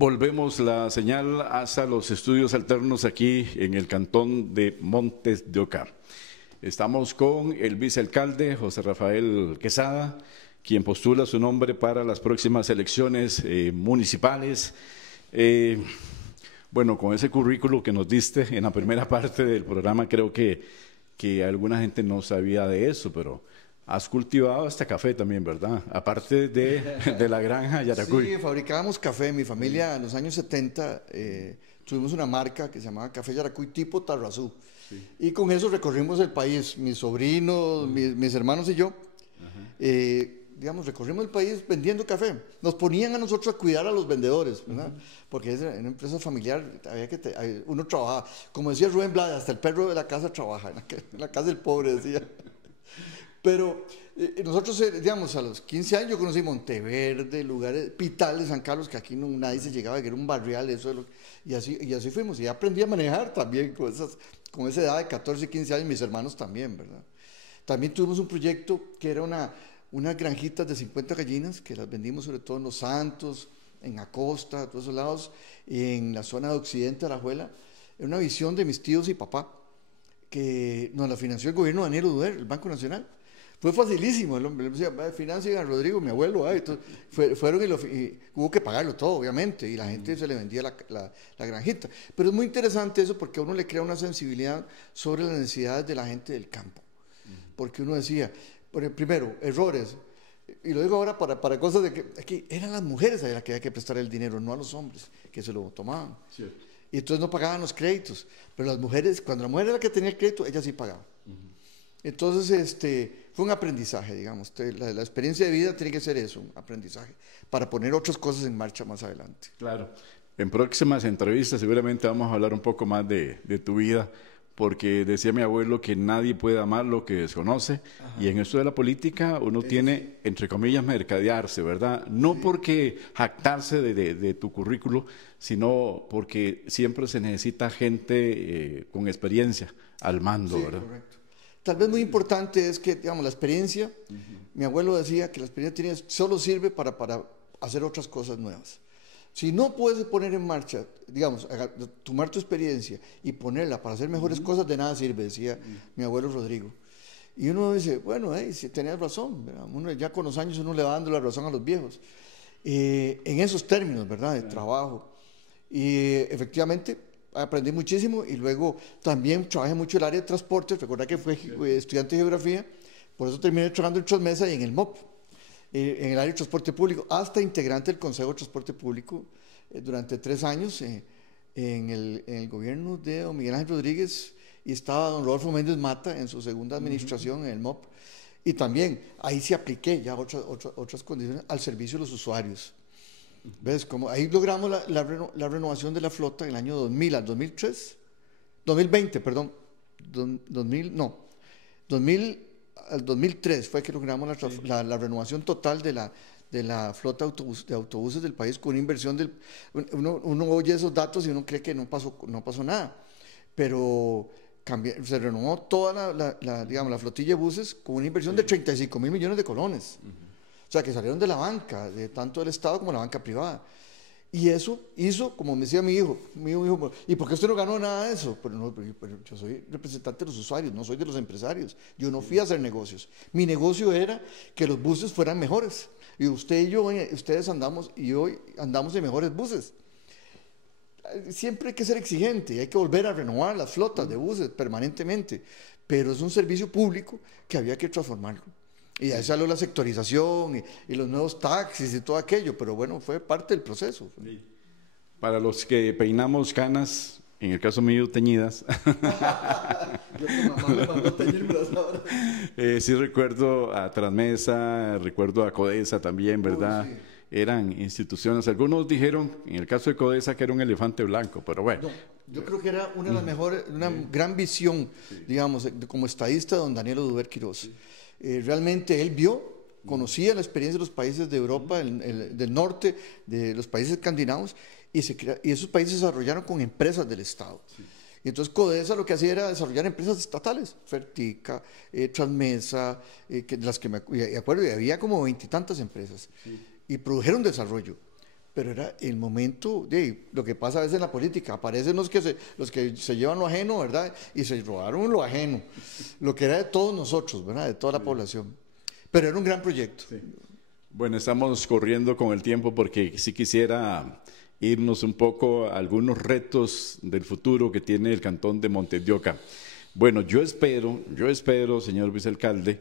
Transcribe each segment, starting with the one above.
Volvemos la señal hasta los estudios alternos aquí en el cantón de Montes de Oca. Estamos con el vicealcalde José Rafael Quesada, quien postula su nombre para las próximas elecciones municipales. Bueno, con ese currículo que nos diste en la primera parte del programa, creo que alguna gente no sabía de eso, pero has cultivado hasta café también, ¿verdad? Aparte de la granja Yaracuy. Sí, fabricábamos café. Mi familia en los años 70 tuvimos una marca que se llamaba Café Yaracuy tipo Tarrazú. Sí. Y con eso recorrimos el país, mis sobrinos, mis hermanos y yo. Digamos, recorrimos el país vendiendo café. Nos ponían a nosotros a cuidar a los vendedores, ¿verdad? Porque era una empresa familiar, uno trabajaba. Como decía Rubén Blades, hasta el perro de la casa trabaja, en la casa del pobre, decía. Pero nosotros, digamos, a los 15 años yo conocí Monteverde, lugares, Pital de San Carlos, que aquí no, nadie se llegaba, que era un barrial, y así fuimos. Y aprendí a manejar también con esa edad de 14, 15 años, mis hermanos también, ¿verdad? También tuvimos un proyecto que era unas granjitas de 50 gallinas, que las vendimos sobre todo en Los Santos, en Acosta, a todos esos lados, y en la zona de Occidente de Alajuela. Era una visión de mis tíos y papá, que nos la financió el gobierno de Daniel Oduber, el Banco Nacional. Fue facilísimo, el hombre le decía, financien a Rodrigo, mi abuelo, entonces fueron y hubo que pagarlo todo, obviamente, y la gente se le vendía la granjita. Pero es muy interesante eso porque a uno le crea una sensibilidad sobre las necesidades de la gente del campo. Porque uno decía, primero, errores, y lo digo ahora para cosas de que aquí eran las mujeres a las que había que prestar el dinero, no a los hombres, que se lo tomaban. Sí. Y entonces no pagaban los créditos, pero las mujeres, cuando la mujer era la que tenía el crédito, ella sí pagaba. Entonces, fue un aprendizaje, digamos. La experiencia de vida tiene que ser eso, un aprendizaje, para poner otras cosas en marcha más adelante. Claro. En próximas entrevistas seguramente vamos a hablar un poco más de tu vida, porque decía mi abuelo que nadie puede amar lo que desconoce. Ajá. Y en esto de la política uno tiene, entre comillas, mercadearse, ¿verdad? No porque jactarse de tu currículo, sino porque siempre se necesita gente con experiencia al mando, ¿verdad? Correcto. Tal vez muy importante es que, digamos, la experiencia, mi abuelo decía que la experiencia solo sirve para hacer otras cosas nuevas. Si no puedes poner en marcha, digamos, tomar tu experiencia y ponerla para hacer mejores cosas, de nada sirve, decía mi abuelo Rodrigo. Y uno dice, bueno, si tenías razón, ¿verdad? Uno, ya con los años uno le va dando la razón a los viejos. En esos términos, ¿verdad?, de trabajo. Y efectivamente aprendí muchísimo y luego también trabajé mucho en el área de transporte. Recuerda que fui estudiante de geografía, por eso terminé trabajando en Transmesa y en el MOP, en el área de transporte público, hasta integrante del Consejo de Transporte Público durante 3 años en el gobierno de don Miguel Ángel Rodríguez, y estaba don Rodolfo Méndez Mata en su segunda administración en el MOP, y también ahí sí apliqué ya otras condiciones al servicio de los usuarios. ¿Ves? Como ahí logramos la renovación de la flota en el año 2000 al 2003, 2020, perdón, 2000 al 2003 fue que logramos la renovación total de la flota de autobuses del país, con una inversión uno oye esos datos y uno cree que no pasó nada, pero se renovó toda digamos, la flotilla de buses con una inversión de 35.000 millones de colones. O sea, que salieron de la banca, de tanto del Estado como la banca privada. Y eso hizo, como me decía mi hijo, ¿y por qué usted no ganó nada de eso? Pero yo soy representante de los usuarios, no soy de los empresarios. Yo no fui a hacer negocios. Mi negocio era que los buses fueran mejores. Y usted y yo, ustedes andamos, y hoy andamos en mejores buses. Siempre hay que ser exigente y hay que volver a renovar las flotas de buses permanentemente. Pero es un servicio público que había que transformarlo. Y ahí salió la sectorización y los nuevos taxis y todo aquello, pero bueno, fue parte del proceso. Sí. Para los que peinamos canas, en el caso mío teñidas, yo que mamá me mandó teñirlas ahora. Sí recuerdo a Transmesa, recuerdo a Codesa también, ¿verdad? Sí. Eran instituciones, algunos dijeron, en el caso de Codesa, que era un elefante blanco, pero bueno. No, yo creo que era una de las mejores, una gran visión, digamos, como estadista de don Daniel Oduber Quirós. Sí. Realmente él conocía la experiencia de los países de Europa, del norte, de los países escandinavos, y esos países se desarrollaron con empresas del Estado. Sí. Y entonces Codesa lo que hacía era desarrollar empresas estatales, Fertica, Transmesa, de las que me acuerdo, y había como 20 y tantas empresas, y produjeron desarrollo. pero era el momento de lo que pasa a veces en la política. Aparecen los que se llevan lo ajeno, ¿verdad? Y se robaron lo ajeno, lo que era de todos nosotros, ¿verdad? De toda la población. Pero era un gran proyecto. Sí. Bueno, estamos corriendo con el tiempo porque sí quisiera irnos un poco a algunos retos del futuro que tiene el cantón de Montes de Oca. Bueno, yo espero, señor vicealcalde,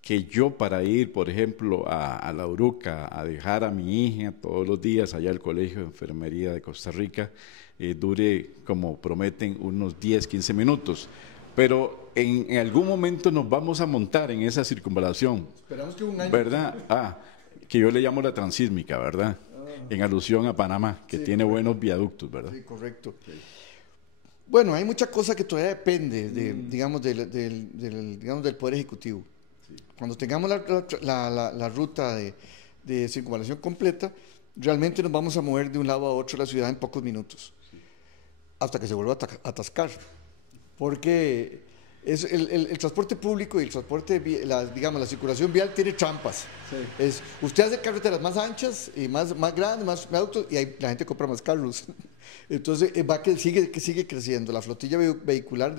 que yo para ir, por ejemplo, a La Uruca, a dejar a mi hija todos los días allá al Colegio de Enfermería de Costa Rica, dure, como prometen, unos 10, 15 minutos. Pero en algún momento nos vamos a montar en esa circunvalación. Esperamos que un año. ¿Verdad? Que yo le llamo la transísmica, ¿verdad? En alusión a Panamá, que tiene buenos viaductos, ¿verdad? Sí, correcto. Sí. Bueno, hay mucha cosa que todavía depende, digamos, del Poder Ejecutivo. Sí. Cuando tengamos la ruta de circunvalación completa, realmente nos vamos a mover de un lado a otro de la ciudad en pocos minutos, hasta que se vuelva a atascar. Porque el transporte público y el transporte, la circulación vial tiene trampas. Sí. Usted hace carreteras más anchas y más grandes, más autos, y la gente compra más carros. Entonces sigue creciendo. La flotilla vehicular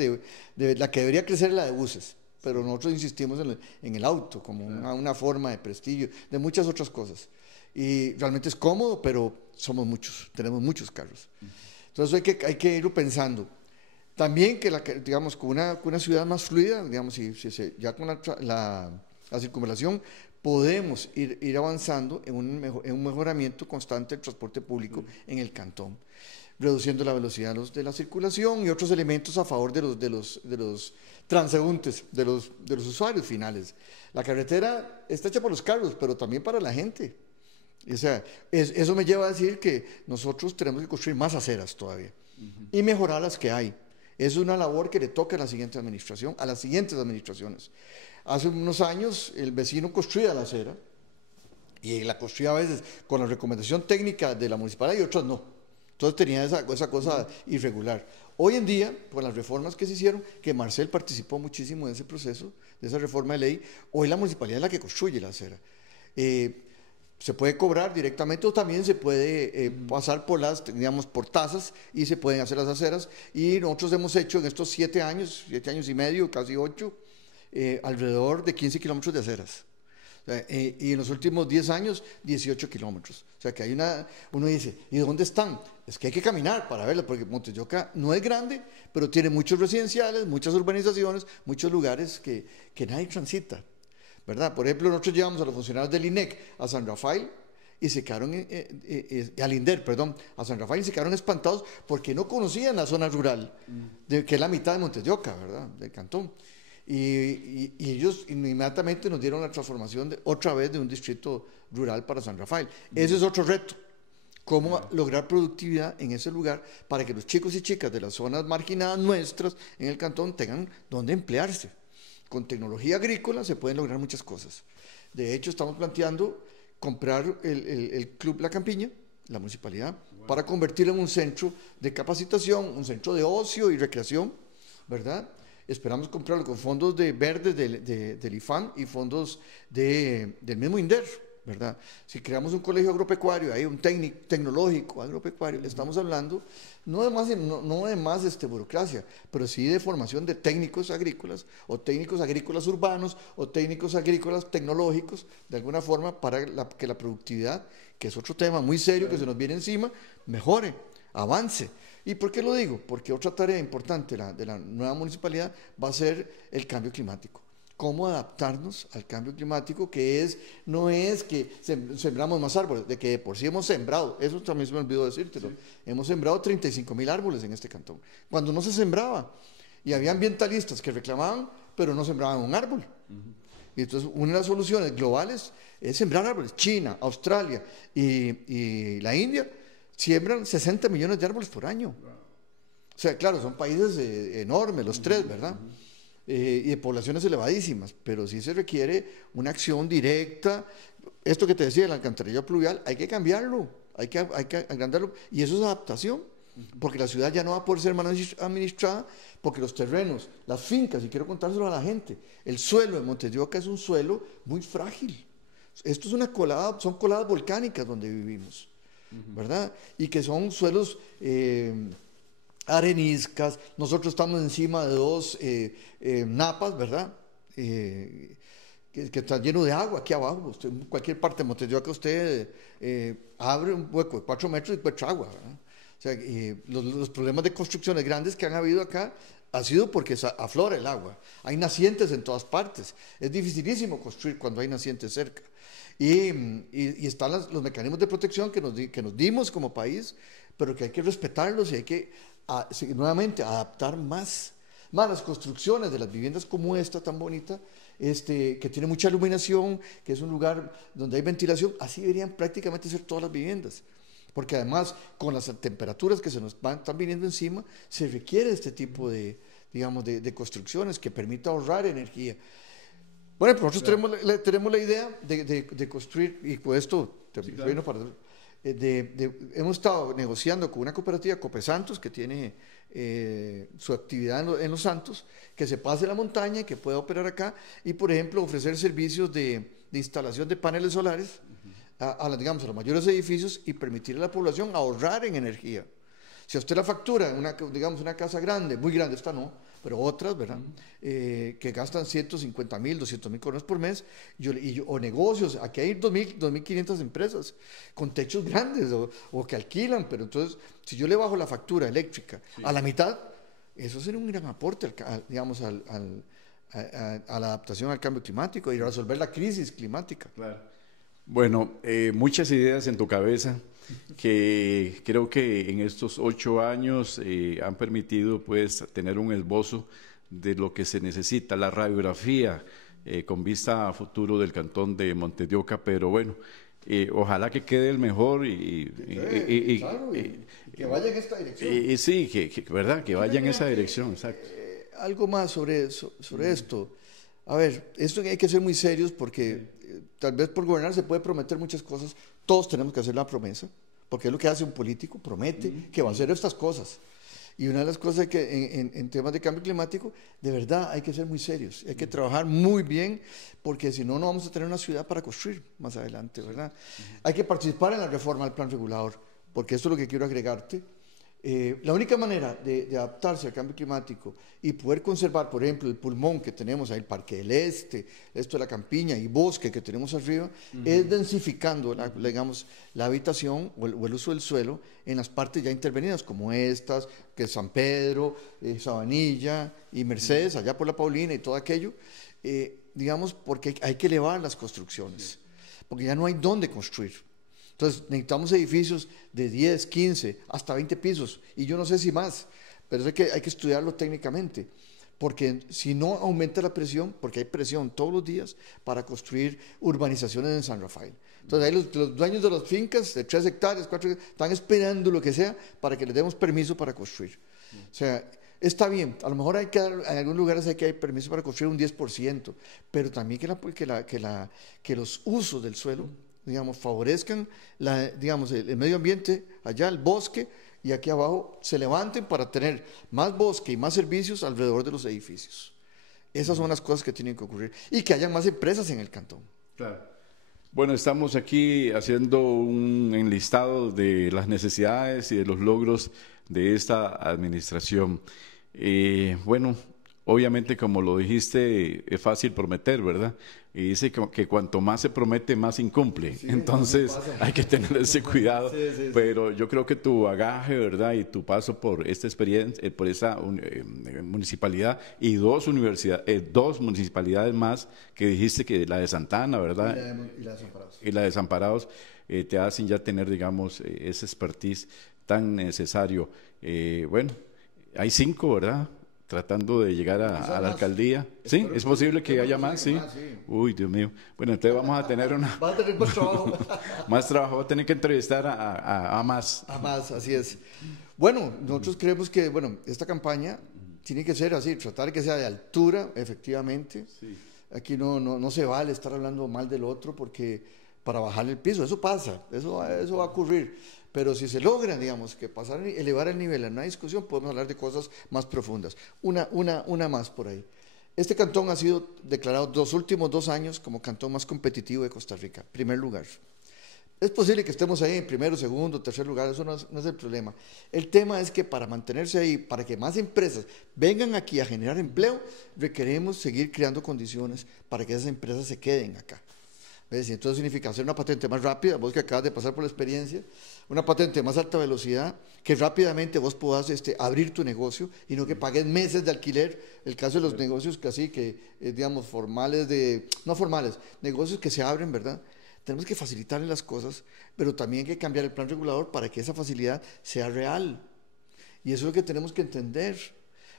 la que debería crecer es la de buses, pero nosotros insistimos en el auto como una forma de prestigio, de muchas otras cosas. Y realmente es cómodo, pero somos muchos, tenemos muchos carros. Entonces hay que irlo pensando. También digamos, con una ciudad más fluida, digamos, ya con la circunvalación, podemos ir avanzando en un mejoramiento constante del transporte público en el cantón, reduciendo la velocidad de la circulación y otros elementos a favor de los transeúntes, de los usuarios finales. La carretera está hecha por los carros, pero también para la gente. O sea, eso me lleva a decir que nosotros tenemos que construir más aceras todavía y mejorar las que hay. Es una labor que le toca a la siguiente administración, a las siguientes administraciones. Hace unos años el vecino construía la acera y la construía a veces con la recomendación técnica de la municipalidad y otras no. Entonces tenía esa cosa irregular. Hoy en día, con las reformas que se hicieron, que Marcel participó muchísimo de ese proceso, de esa reforma de ley, hoy la municipalidad es la que construye la acera. Se puede cobrar directamente o también se puede pasar por por tasas y se pueden hacer las aceras. Y nosotros hemos hecho en estos 7 años y medio, casi 8, alrededor de 15 kilómetros de aceras. O sea, y en los últimos 10 años, 18 kilómetros. O sea que hay uno dice, ¿y dónde están? Es que hay que caminar para verlas, porque Montes de Oca no es grande, pero tiene muchos residenciales, muchas urbanizaciones, muchos lugares que nadie transita, ¿verdad? Por ejemplo, nosotros llevamos a los funcionarios del INEC a San Rafael y se quedaron, al INDER, perdón, a San Rafael y se quedaron espantados porque no conocían la zona rural, que es la mitad de Montes de Oca, ¿verdad? Del cantón. Y ellos inmediatamente nos dieron la transformación otra vez de un distrito rural para San Rafael. Ese es otro reto. Cómo lograr productividad en ese lugar para que los chicos y chicas de las zonas marginadas nuestras en el cantón tengan donde emplearse. Con tecnología agrícola se pueden lograr muchas cosas. De hecho, estamos planteando comprar el Club La Campiña, la municipalidad, para convertirlo en un centro de capacitación, un centro de ocio y recreación, ¿verdad? Esperamos comprarlo con fondos verdes del IFAN y fondos del mismo INDER, ¿verdad? Si creamos un colegio agropecuario, hay un tecnológico agropecuario, estamos hablando no de más burocracia, pero sí de formación de técnicos agrícolas o técnicos agrícolas urbanos o técnicos agrícolas tecnológicos, de alguna forma, para que la productividad, que es otro tema muy serio que se nos viene encima, mejore, avance. ¿Y por qué lo digo? Porque otra tarea importante de la nueva municipalidad va a ser el cambio climático. Cómo adaptarnos al cambio climático, no es que sembramos más árboles, de que de por sí hemos sembrado, eso también se me olvidó decírtelo, sí. Hemos sembrado 35,000 árboles en este cantón, cuando no se sembraba, y había ambientalistas que reclamaban, pero no sembraban un árbol. Y entonces una de las soluciones globales es sembrar árboles. China, Australia y la India siembran 60 millones de árboles por año. O sea, claro, son países enormes, los tres, ¿verdad? Y de poblaciones elevadísimas, pero sí se requiere una acción directa. Esto que te decía, el alcantarillado pluvial, hay que cambiarlo, hay que agrandarlo, y eso es adaptación, porque la ciudad ya no va a poder ser administrada, porque los terrenos, las fincas, y quiero contárselo a la gente, el suelo de Montes de Oca es un suelo muy frágil. Esto es son coladas volcánicas donde vivimos. ¿verdad? Y que son suelos areniscas. Nosotros estamos encima de dos napas, ¿verdad? Que está lleno de agua aquí abajo. Usted, en cualquier parte de Montevideo, usted abre un hueco de 4 metros y encuentra agua, ¿verdad? O sea, los problemas de construcciones grandes que han habido acá ha sido porque aflora el agua. Hay nacientes en todas partes. Es dificilísimo construir cuando hay nacientes cerca. Y están los mecanismos de protección que nos dimos como país, pero que hay que respetarlos y hay que nuevamente adaptar más las construcciones de las viviendas como esta tan bonita, que tiene mucha iluminación, que es un lugar donde hay ventilación. Así deberían prácticamente ser todas las viviendas, porque además con las temperaturas que están viniendo encima, se requiere este tipo de, digamos, de construcciones que permita ahorrar energía. Bueno, pero nosotros tenemos la idea de construir, y con esto hemos estado negociando con una cooperativa, Copesantos, que tiene su actividad en Los Santos, que se pase la montaña y que pueda operar acá, y por ejemplo ofrecer servicios de instalación de paneles solares a los mayores edificios y permitirle a la población ahorrar en energía. Si a usted la factura, una casa grande, muy grande, esta no, pero otras, ¿verdad? Que gastan 150.000, 200.000 coronas por mes, o negocios, aquí hay 2.500 empresas con techos grandes o que alquilan, pero entonces, si yo le bajo la factura eléctrica a la mitad, eso sería un gran aporte, digamos, a la adaptación al cambio climático y a resolver la crisis climática. Claro. Bueno, muchas ideas en tu cabeza que creo que en estos 8 años han permitido pues tener un esbozo de lo que se necesita, la radiografía con vista a futuro del cantón de Montedioca, pero bueno, ojalá que quede el mejor claro, que vaya en esta dirección. Sí, ¿verdad? Que vaya en esa dirección, exacto. Algo más sobre esto. A ver, esto hay que ser muy serios porque tal vez por gobernar se puede prometer muchas cosas. Todos tenemos que hacer la promesa, porque es lo que hace un político, promete que va a hacer estas cosas. Y una de las cosas que en temas de cambio climático, de verdad hay que ser muy serios, hay que trabajar muy bien, porque si no, no vamos a tener una ciudad para construir más adelante, ¿verdad? Hay que participar en la reforma del plan regulador, porque eso es lo que quiero agregarte. La única manera de adaptarse al cambio climático y poder conservar, por ejemplo, el pulmón que tenemos ahí, el Parque del Este, esto de la campiña y bosque que tenemos arriba, es densificando la habitación o el uso del suelo en las partes ya intervenidas, como estas, que es San Pedro, Sabanilla y Mercedes, allá por la Paulina y todo aquello, digamos, porque hay que elevar las construcciones, porque ya no hay dónde construir. Entonces necesitamos edificios de 10, 15, hasta 20 pisos, y yo no sé si más, pero hay que estudiarlo técnicamente, porque si no aumenta la presión, porque hay presión todos los días para construir urbanizaciones en San Rafael. Entonces ahí los dueños de las fincas de 3 hectáreas, 4 hectáreas, están esperando lo que sea para que les demos permiso para construir. O sea, está bien, a lo mejor en algunos lugares hay que hay permiso para construir un 10%, pero también que los usos del suelo, digamos, favorezcan el medio ambiente, allá el bosque, y aquí abajo se levanten para tener más bosque y más servicios alrededor de los edificios. Esas son las cosas que tienen que ocurrir. Y que haya más empresas en el cantón. Claro. Bueno, estamos aquí haciendo un enlistado de las necesidades y de los logros de esta administración. Bueno, obviamente, como lo dijiste, es fácil prometer, ¿verdad? Y dice que cuanto más se promete, más se incumple. Sí, entonces, hay que tener ese cuidado. Sí. Pero yo creo que tu bagaje, ¿verdad? Y tu paso por esta experiencia, por esta municipalidad y dos municipalidades más que dijiste, que la de Santa Ana, ¿verdad? Y la de Desamparados. Y la de Desamparados, te hacen ya tener, digamos, ese expertise tan necesario. Bueno, hay 5, ¿verdad? Tratando de llegar a la alcaldía. Sí, es posible que haya más, sí. Uy, Dios mío. Bueno, entonces vamos a tener Va a tener más trabajo. Más trabajo, va a tener que entrevistar a más. A más, así es. Bueno, nosotros creemos que, esta campaña tiene que ser así, tratar que sea de altura, efectivamente. Sí. Aquí no se vale estar hablando mal del otro, porque para bajar el piso, eso pasa, eso va a ocurrir. Pero si se logra, digamos, que elevar el nivel en una discusión, podemos hablar de cosas más profundas. Una más por ahí. Este cantón ha sido declarado los últimos 2 años como cantón más competitivo de Costa Rica, primer lugar. Es posible que estemos ahí en primero, segundo, tercer lugar, eso no es el problema. El tema es que para mantenerse ahí, para que más empresas vengan aquí a generar empleo, requeremos seguir creando condiciones para que esas empresas se queden acá. ¿Ves? Y entonces significa hacer una patente más rápida, vos que acabas de pasar por la experiencia, una patente de más alta velocidad, que rápidamente vos puedas abrir tu negocio y no que pagues meses de alquiler. El caso de los negocios casi que, digamos, no formales, negocios que se abren, ¿verdad? Tenemos que facilitarle las cosas, pero también hay que cambiar el plan regulador para que esa facilidad sea real. Y eso es lo que tenemos que entender.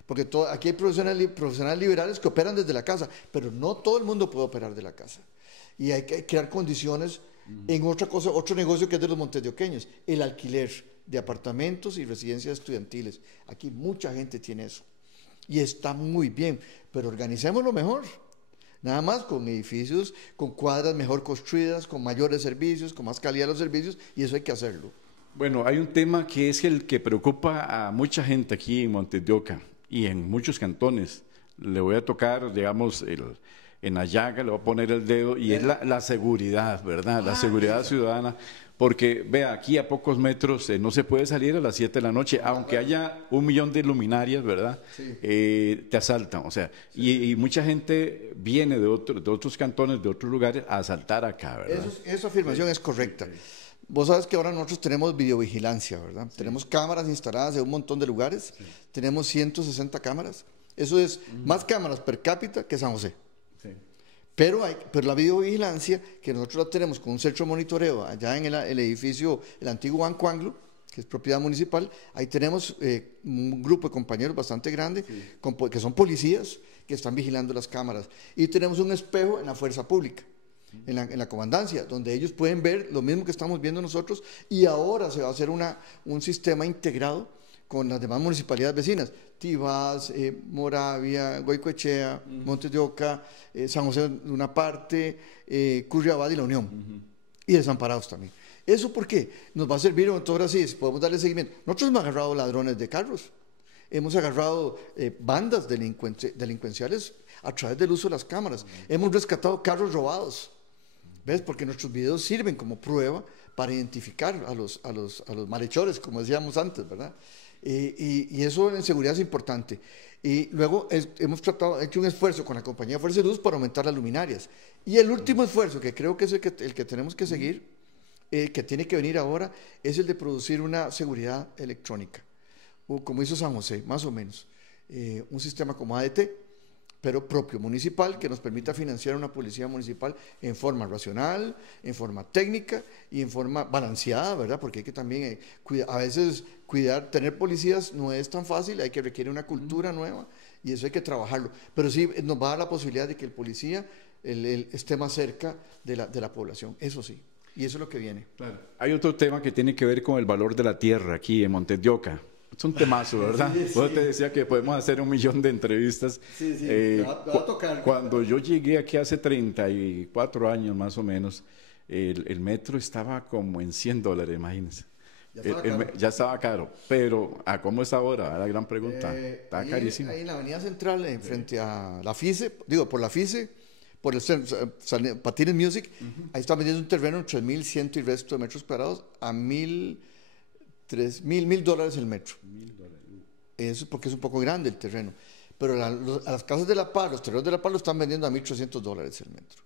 Porque aquí hay profesionales liberales que operan desde la casa, pero no todo el mundo puede operar de la casa. Y hay que crear condiciones en otro negocio que es de los montedioqueños, el alquiler de apartamentos y residencias estudiantiles. Aquí mucha gente tiene eso. Y está muy bien, pero organicémoslo mejor. Nada más con edificios, con cuadras mejor construidas, con mayores servicios, con más calidad de los servicios, y eso hay que hacerlo. Bueno, hay un tema que es el que preocupa a mucha gente aquí en Montes de Oca y en muchos cantones. Le voy a tocar, digamos, en la llaga, le voy a poner el dedo, y es la seguridad, ¿verdad? La seguridad ciudadana. Porque, vea, aquí a pocos metros no se puede salir a las 7 de la noche, aunque haya 1 millón de luminarias, ¿verdad? Sí. Te asaltan, o sea, sí. y mucha gente viene de otros cantones, de otros lugares, a asaltar acá, ¿verdad? Esa afirmación es correcta. Sí. Vos sabes que ahora nosotros tenemos videovigilancia, ¿verdad? Sí. Tenemos cámaras instaladas en un montón de lugares, sí. Tenemos 160 cámaras, eso es más cámaras per cápita que San José. Sí. Pero la videovigilancia, que nosotros la tenemos con un centro de monitoreo allá en el edificio, el antiguo Banco Anglo, que es propiedad municipal, ahí tenemos un grupo de compañeros bastante grande, sí. Que son policías, que están vigilando las cámaras. Y tenemos un espejo en la fuerza pública, en la comandancia, donde ellos pueden ver lo mismo que estamos viendo nosotros, y ahora se va a hacer un sistema integrado con las demás municipalidades vecinas, Tibás, Moravia, Goicoechea, Montes de Oca, San José de una parte, Curriabad y La Unión, y Desamparados también. ¿Eso por qué? Nos va a servir, entonces ahora sí, podemos darle seguimiento. Nosotros hemos agarrado ladrones de carros, hemos agarrado bandas delincuenciales a través del uso de las cámaras, hemos rescatado carros robados, ¿ves? Porque nuestros videos sirven como prueba para identificar a los malhechores, como decíamos antes, ¿verdad? Y eso en seguridad es importante. Y luego hemos hecho un esfuerzo con la compañía de Fuerza de Luz para aumentar las luminarias. Y el último esfuerzo, que creo que es el que tenemos que seguir, que tiene que venir ahora, es el de producir una seguridad electrónica, como hizo San José, más o menos. Un sistema como ADT, pero propio, municipal, que nos permita financiar una policía municipal en forma racional, en forma técnica y en forma balanceada, ¿verdad? Porque hay que también a veces tener policías no es tan fácil, hay que requiere una cultura nueva y eso hay que trabajarlo. Pero sí nos va a dar la posibilidad de que el policía esté más cerca de la población, eso sí. Y eso es lo que viene. Claro. Hay otro tema que tiene que ver con el valor de la tierra aquí en Montes de Oca. Es un temazo, ¿verdad? Sí, sí. Vos te decía que podemos hacer 1 millón de entrevistas. Sí, sí, te va a tocar. Cuando yo llegué aquí hace 34 años más o menos, el metro estaba como en $100, imagínense. Ya estaba caro. Pero, ¿a cómo está ahora? La gran pregunta. Está carísimo. Ahí en la avenida central, frente a la FICE, por la FICE, por el Patines Music, ahí está vendiendo un terreno en 3.100 y resto de metros cuadrados a $1,000 el metro. Eso es porque es un poco grande el terreno. Pero a las casas de La Paz, los terrenos de La Paz lo están vendiendo a $1,300 el metro.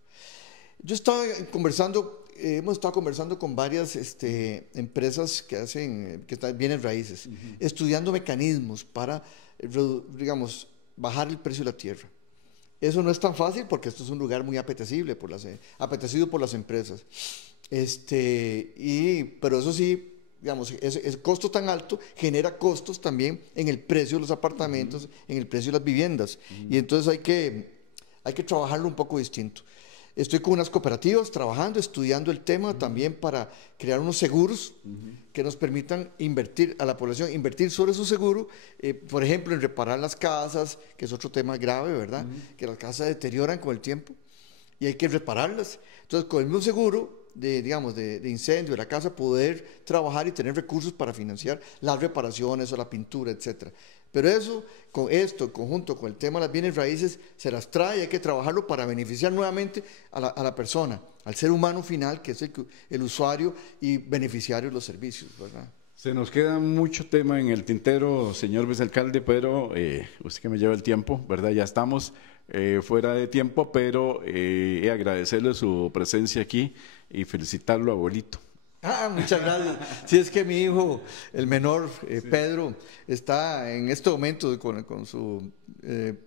Yo estaba hemos estado conversando con varias empresas que hacen bienes raíces, estudiando mecanismos para, digamos, bajar el precio de la tierra. Eso no es tan fácil porque esto es un lugar muy apetecible apetecido por las empresas. Pero eso sí, digamos, ese costo tan alto genera costos también en el precio de los apartamentos, en el precio de las viviendas. Y entonces hay que trabajarlo un poco distinto. Estoy con unas cooperativas trabajando, estudiando el tema también para crear unos seguros que nos permitan invertir a la población, invertir sobre su seguro, por ejemplo, en reparar las casas, que es otro tema grave, ¿verdad? Que las casas se deterioran con el tiempo y hay que repararlas. Entonces, con el mismo seguro, digamos, de incendio de la casa, poder trabajar y tener recursos para financiar las reparaciones o la pintura, etcétera. Pero eso, con esto, conjunto con el tema de las bienes raíces, se las trae, hay que trabajarlo para beneficiar nuevamente a la persona, al ser humano final, que es el usuario y beneficiario de los servicios, ¿verdad? Se nos queda mucho tema en el tintero, señor vicealcalde, pero usted que me lleva el tiempo, ¿verdad? Ya estamos fuera de tiempo, pero agradecerle su presencia aquí y felicitarlo, abuelito. Muchas gracias. Sí, es que mi hijo, el menor, Pedro, está en este momento con su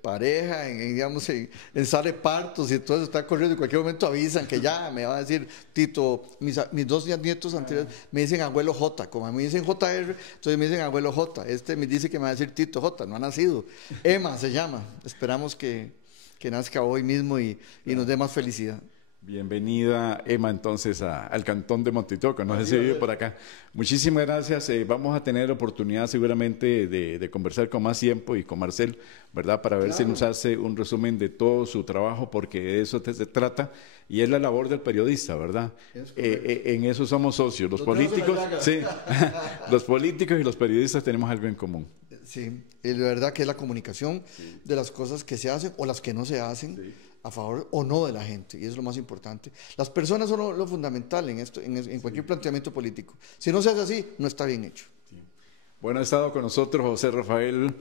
pareja, digamos, en sala de partos y todo eso, está corriendo. En cualquier momento avisan que ya me va a decir Tito. Mis dos nietos anteriores me dicen abuelo J, como a mí me dicen JR, entonces me dicen abuelo J. Este me dice que me va a decir Tito J, no ha nacido. Emma se llama. Esperamos que nazca hoy mismo y nos dé más felicidad. Bienvenida, Emma, entonces al cantón de Montitoca, no sé si vive por acá. Muchísimas gracias. Vamos a tener oportunidad seguramente de conversar con más tiempo y con Marcel, ¿verdad? Para ver si nos hace un resumen de todo su trabajo, porque de eso se trata y es la labor del periodista, ¿verdad? En eso somos socios. Los políticos, sí, los políticos y los periodistas tenemos algo en común. Sí, es verdad que es la comunicación de las cosas que se hacen o las que no se hacen. Sí. A favor o no de la gente, y eso es lo más importante. Las personas son lo fundamental en esto, en cualquier planteamiento político. Si no se hace así, no está bien hecho. Sí. Bueno, ha estado con nosotros José Rafael,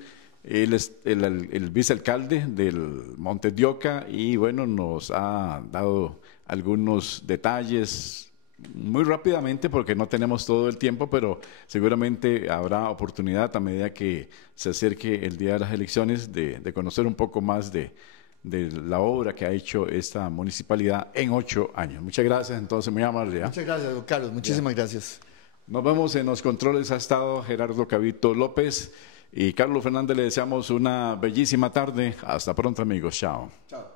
él es el vicealcalde del Montes de Oca, y bueno, nos ha dado algunos detalles muy rápidamente porque no tenemos todo el tiempo, pero seguramente habrá oportunidad a medida que se acerque el día de las elecciones de conocer un poco más de la obra que ha hecho esta municipalidad en 8 años. Muchas gracias, entonces, muy amable. Muchas gracias, don Carlos, muchísimas gracias. Nos vemos en los controles, ha estado Gerardo Cavito López y Carlos Fernández. Le deseamos una bellísima tarde. Hasta pronto, amigos. Chao. Chao.